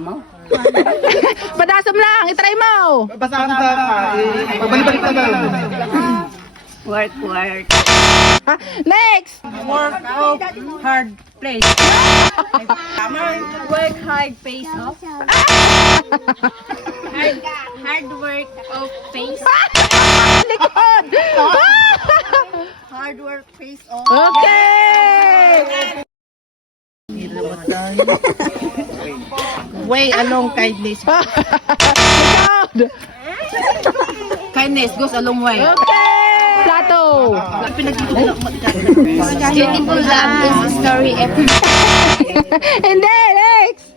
mo. Padasam lang, itry mo. Basahan ka. Pagbalik-balik ka daw. Work. Next. Work of hard place. Work hard face off. Hard work of face. Likod. Hard work face off. Okay. Way along kindness. Likod. Kindness goes a long way. Okay. Plato. Beautiful love is a story every. Hindi, next.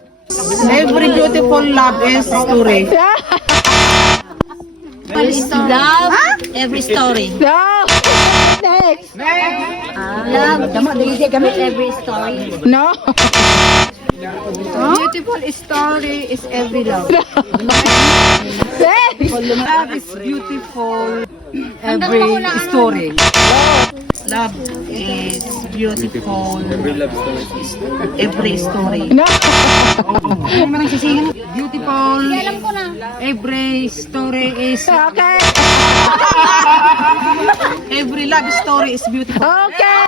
Every beautiful love is story. Love every story. No. Next. Love every story. No. Beautiful story is every love. Next. Love is beautiful every story. Love is beautiful every story. No. Beautiful every story is Okay. every love story is beautiful. Okay.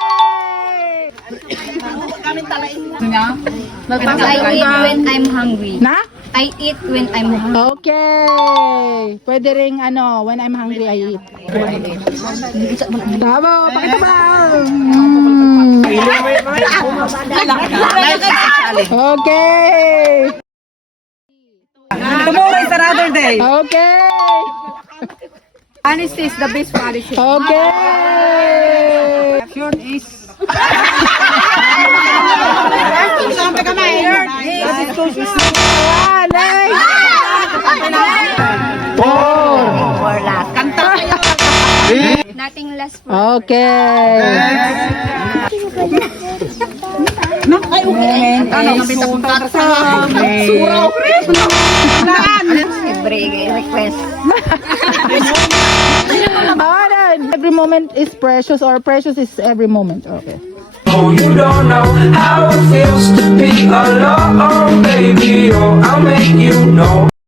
I eat when I'm hungry. Na? I eat when I'm hungry. Okay. Pwede ring when I'm hungry, I eat. Bravo! Pakita ba? Okay. Tomorrow is another day. Okay. Honesty is the best policy. Okay. Short is Four. Nothing lasts for Okay. every request. Every moment is precious, or precious is every moment. Okay. Oh, you don't know how it feels to be alone, baby. Oh, I'll make you know.